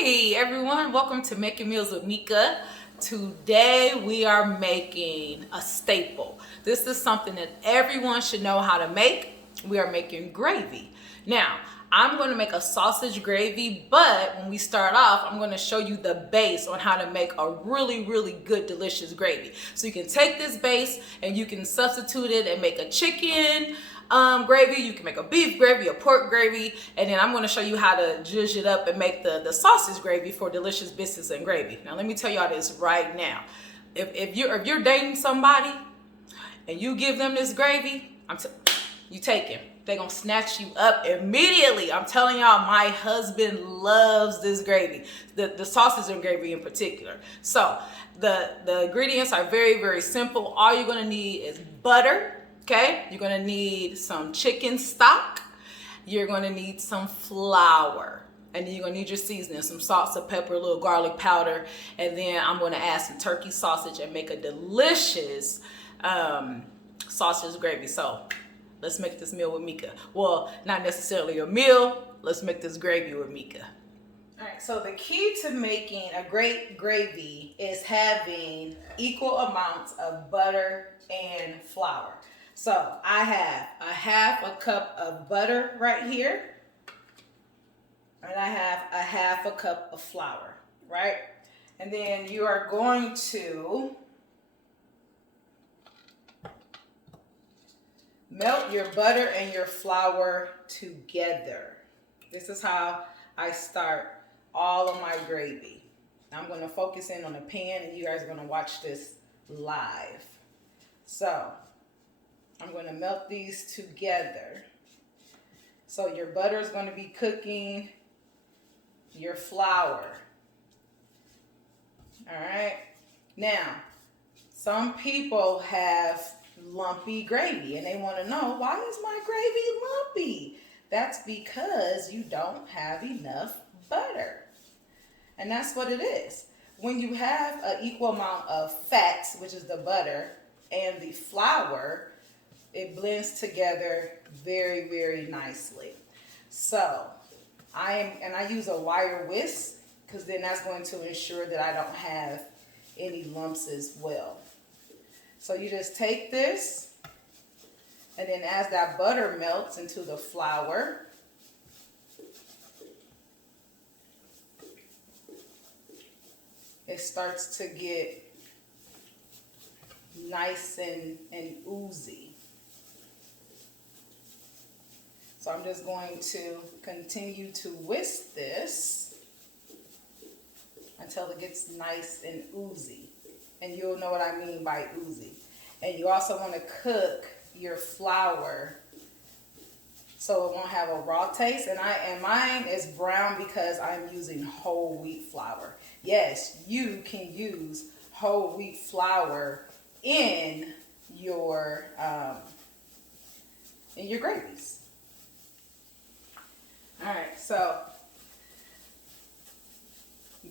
Hey everyone, welcome to Making Meals with Mika. Today we are making a staple. This is something that everyone should know how to make. We are making gravy. Now, I'm going to make a sausage gravy, but when we start off, I'm going to show you the base on how to make a really good, delicious gravy. So you can take this base and you can substitute it and make a chicken gravy. You can make a beef gravy, a pork gravy, and then I'm going to show you how to zhuzh it up and make the sausage gravy for delicious biscuits and gravy. Now, let me tell y'all this right now. If you're dating somebody and you give them this gravy, you take him. They're going to snatch you up immediately. I'm telling y'all, my husband loves this gravy, the sausage and gravy in particular. So the ingredients are very simple. All you're going to need is butter, okay? You're going to need some chicken stock. You're going to need some flour. And then you're going to need your seasoning, some salt, some pepper, a little garlic powder. And then I'm going to add some turkey sausage and make a delicious sausage gravy. So let's make this meal with Mika. Well, not necessarily a meal. Let's make this gravy with Mika. All right, so the key to making a great gravy is having equal amounts of butter and flour. So I have a half a cup of butter right here, and I have a half a cup of flour, right? And then you are going to melt your butter and your flour together. This is how I start all of my gravy. I'm going to focus in on the pan, and you guys are going to watch this live. So I'm going to melt these together. So your butter is going to be cooking your flour. All right. Now, some people have lumpy gravy and they want to know, why is my gravy lumpy? That's because you don't have enough butter. And that's what it is. When you have an equal amount of fats, which is the butter, and the flour, it blends together very nicely. So I use a wire whisk, because then that's going to ensure that I don't have any lumps as well. So you just take this, and then as that butter melts into the flour, it starts to get nice and oozy. So I'm just going to continue to whisk this until it gets nice and oozy. And you'll know what I mean by oozy. And you also want to cook your flour so it won't have a raw taste. And mine is brown because I'm using whole wheat flour. Yes, you can use whole wheat flour in your gravies. All right, so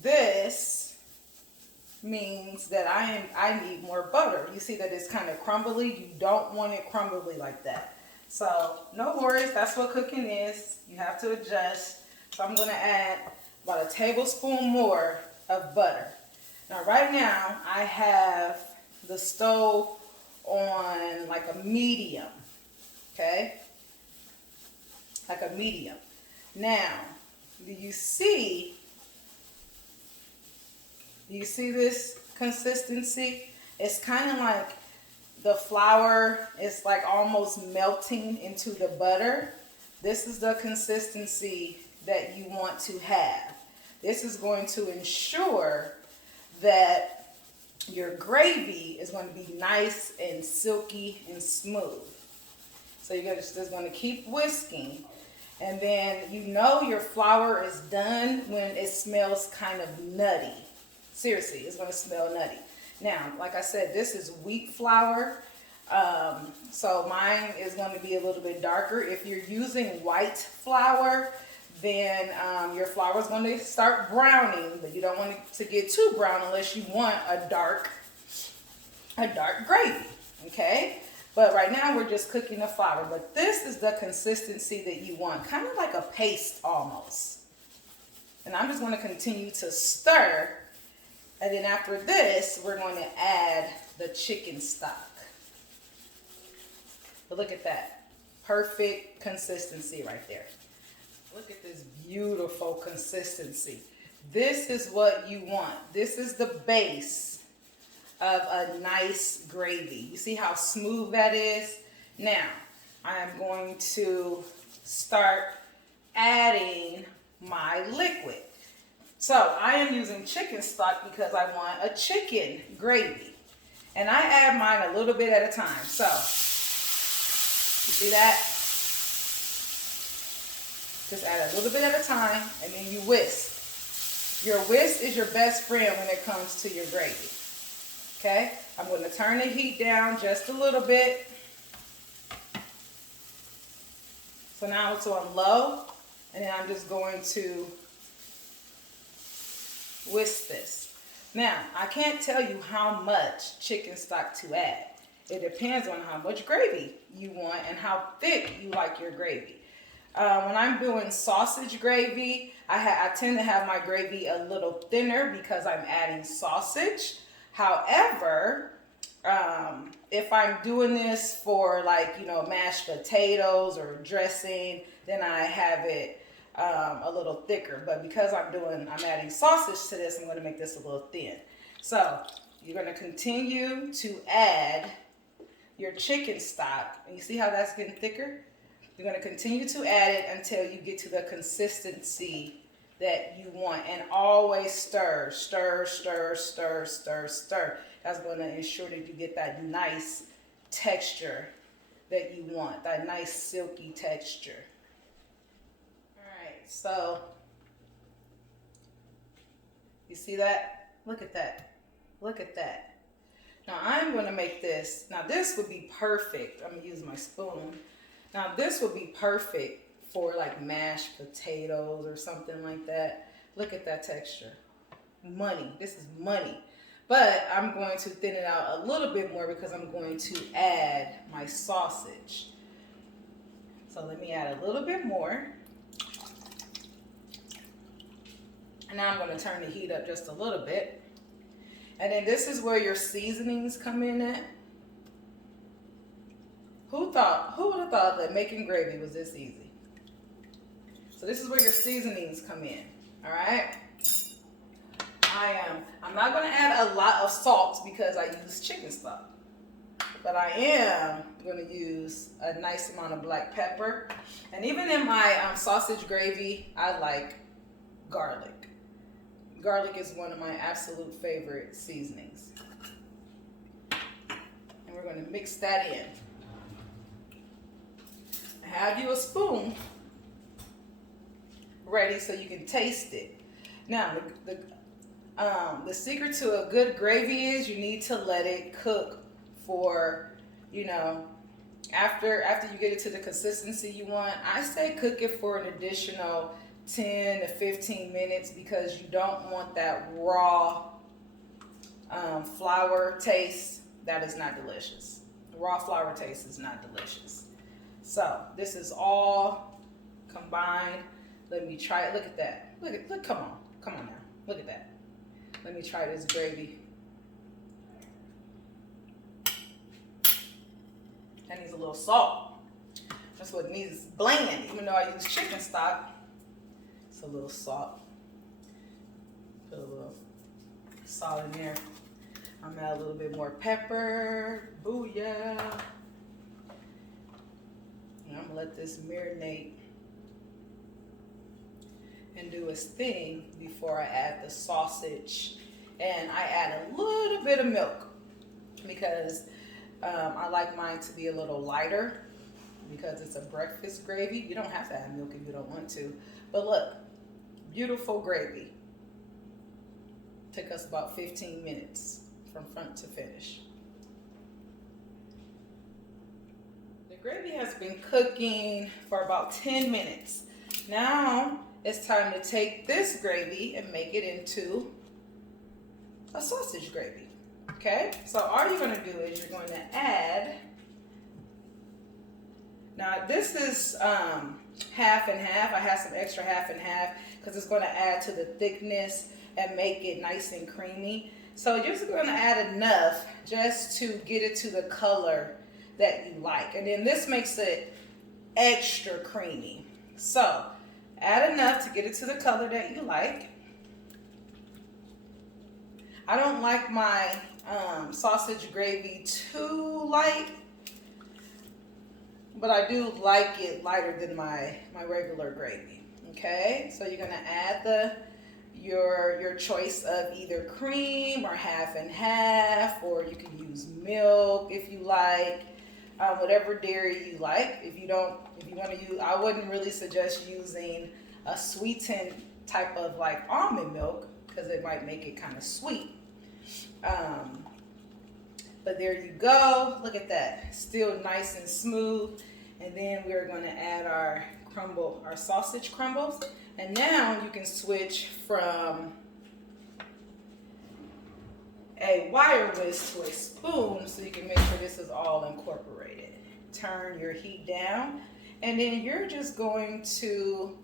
this means that I need more butter. You see that it's kind of crumbly. You don't want it crumbly like that. So no worries, that's what cooking is. You have to adjust. So I'm going to add about a tablespoon more of butter. Now right now I have the stove on like a medium, okay? Like a medium. Now, do you see this consistency? It's kind of like the flour is like almost melting into the butter. This is the consistency that you want to have. This is going to ensure that your gravy is going to be nice and silky and smooth. So you're just going to keep whisking. And then you know your flour is done when it smells kind of nutty. Seriously, it's going to smell nutty. Now, like I said, this is wheat flour. So mine is going to be a little bit darker. If you're using white flour, then your flour is going to start browning. But you don't want it to get too brown unless you want a dark gravy. Okay? But right now we're just cooking the flour. But this is the consistency that you want. Kind of like a paste almost. And I'm just going to continue to stir. And then after this, we're going to add the chicken stock. But look at that. Perfect consistency right there. Look at this beautiful consistency. This is what you want. This is the base of a nice gravy. You see how smooth that is? Now, I am going to start adding my liquid. So I am using chicken stock because I want a chicken gravy. And I add mine a little bit at a time. So, you see that? Just add a little bit at a time, and then you whisk. Your whisk is your best friend when it comes to your gravy. Okay? I'm going to turn the heat down just a little bit. So now it's on low, and then I'm just going to whisk this. Now, I can't tell you how much chicken stock to add. It depends on how much gravy you want and how thick you like your gravy. When I'm doing sausage gravy, I tend to have my gravy a little thinner because I'm adding sausage. However, if I'm doing this for mashed potatoes or dressing, then I have it a little thicker. But because I'm adding sausage to this, I'm going to make this a little thin. So you're going to continue to add your chicken stock. And you see how that's getting thicker? You're going to continue to add it until you get to the consistency that you want. And always stir, stir, stir, stir, stir, stir. That's going to ensure that you get that nice texture that you want, that nice silky texture. All right, so you see that? Look at that. Look at that. Now I'm going to make this. Now this would be perfect. I'm going to use my spoon. Now this would be perfect for like mashed potatoes or something like that. Look at that texture. Money. This is money. But I'm going to thin it out a little bit more because I'm going to add my sausage. So let me add a little bit more. And now I'm going to turn the heat up just a little bit. And then this is where your seasonings come in at. Who would have thought that making gravy was this easy? So this is where your seasonings come in, all right? I'm not gonna add a lot of salt because I use chicken stock, but I am gonna use a nice amount of black pepper. And even in my sausage gravy, I like garlic. Garlic is one of my absolute favorite seasonings. And we're gonna mix that in. Have you a spoon ready so you can taste it. Now, the secret to a good gravy is you need to let it cook for, after you get it to the consistency you want. I say cook it for an additional 10 to 15 minutes because you don't want that raw flour taste. That is not delicious. Raw flour taste is not delicious. So this is all combined. Let me try it. Look at that. Look, come on now. Look at that. Let me try this gravy. That needs a little salt. That's what it needs. It's bland. Even though I use chicken stock, it's a little salt. Put a little salt in there. I'm gonna add a little bit more pepper. Booyah. And I'm gonna let this marinate and do its thing before I add the sausage. And I add a little bit of milk because I like mine to be a little lighter because it's a breakfast gravy. You don't have to add milk if you don't want to. But look, beautiful gravy. Took us about 15 minutes from front to finish. The gravy has been cooking for about 10 minutes. Now it's time to take this gravy and make it into a sausage gravy. Okay, so all you're going to do is you're going to add, now this is half and half. I have some extra half and half because it's going to add to the thickness and make it nice and creamy. So you're just going to add enough just to get it to the color that you like. And then this makes it extra creamy. So add enough to get it to the color that you like. I don't like my sausage gravy too light, but I do like it lighter than my regular gravy. Okay, so you're gonna add your choice of either cream or half and half, or you can use milk if you like, whatever dairy you like. If you want to use, I wouldn't really suggest using a sweetened type of like almond milk because it might make it kind of sweet. But there you go. Look at that, still nice and smooth. And then we're going to add our sausage crumbles. And now you can switch from a wire whisk to a spoon so you can make sure this is all incorporated. Turn your heat down, and then you're just going to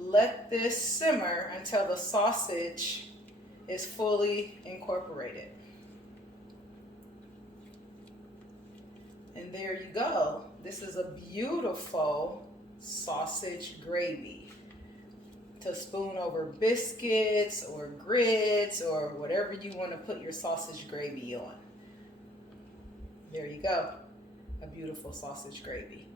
let this simmer until the sausage is fully incorporated. And there you go. This is a beautiful sausage gravy to spoon over biscuits or grits or whatever you want to put your sausage gravy on. There you go. A beautiful sausage gravy.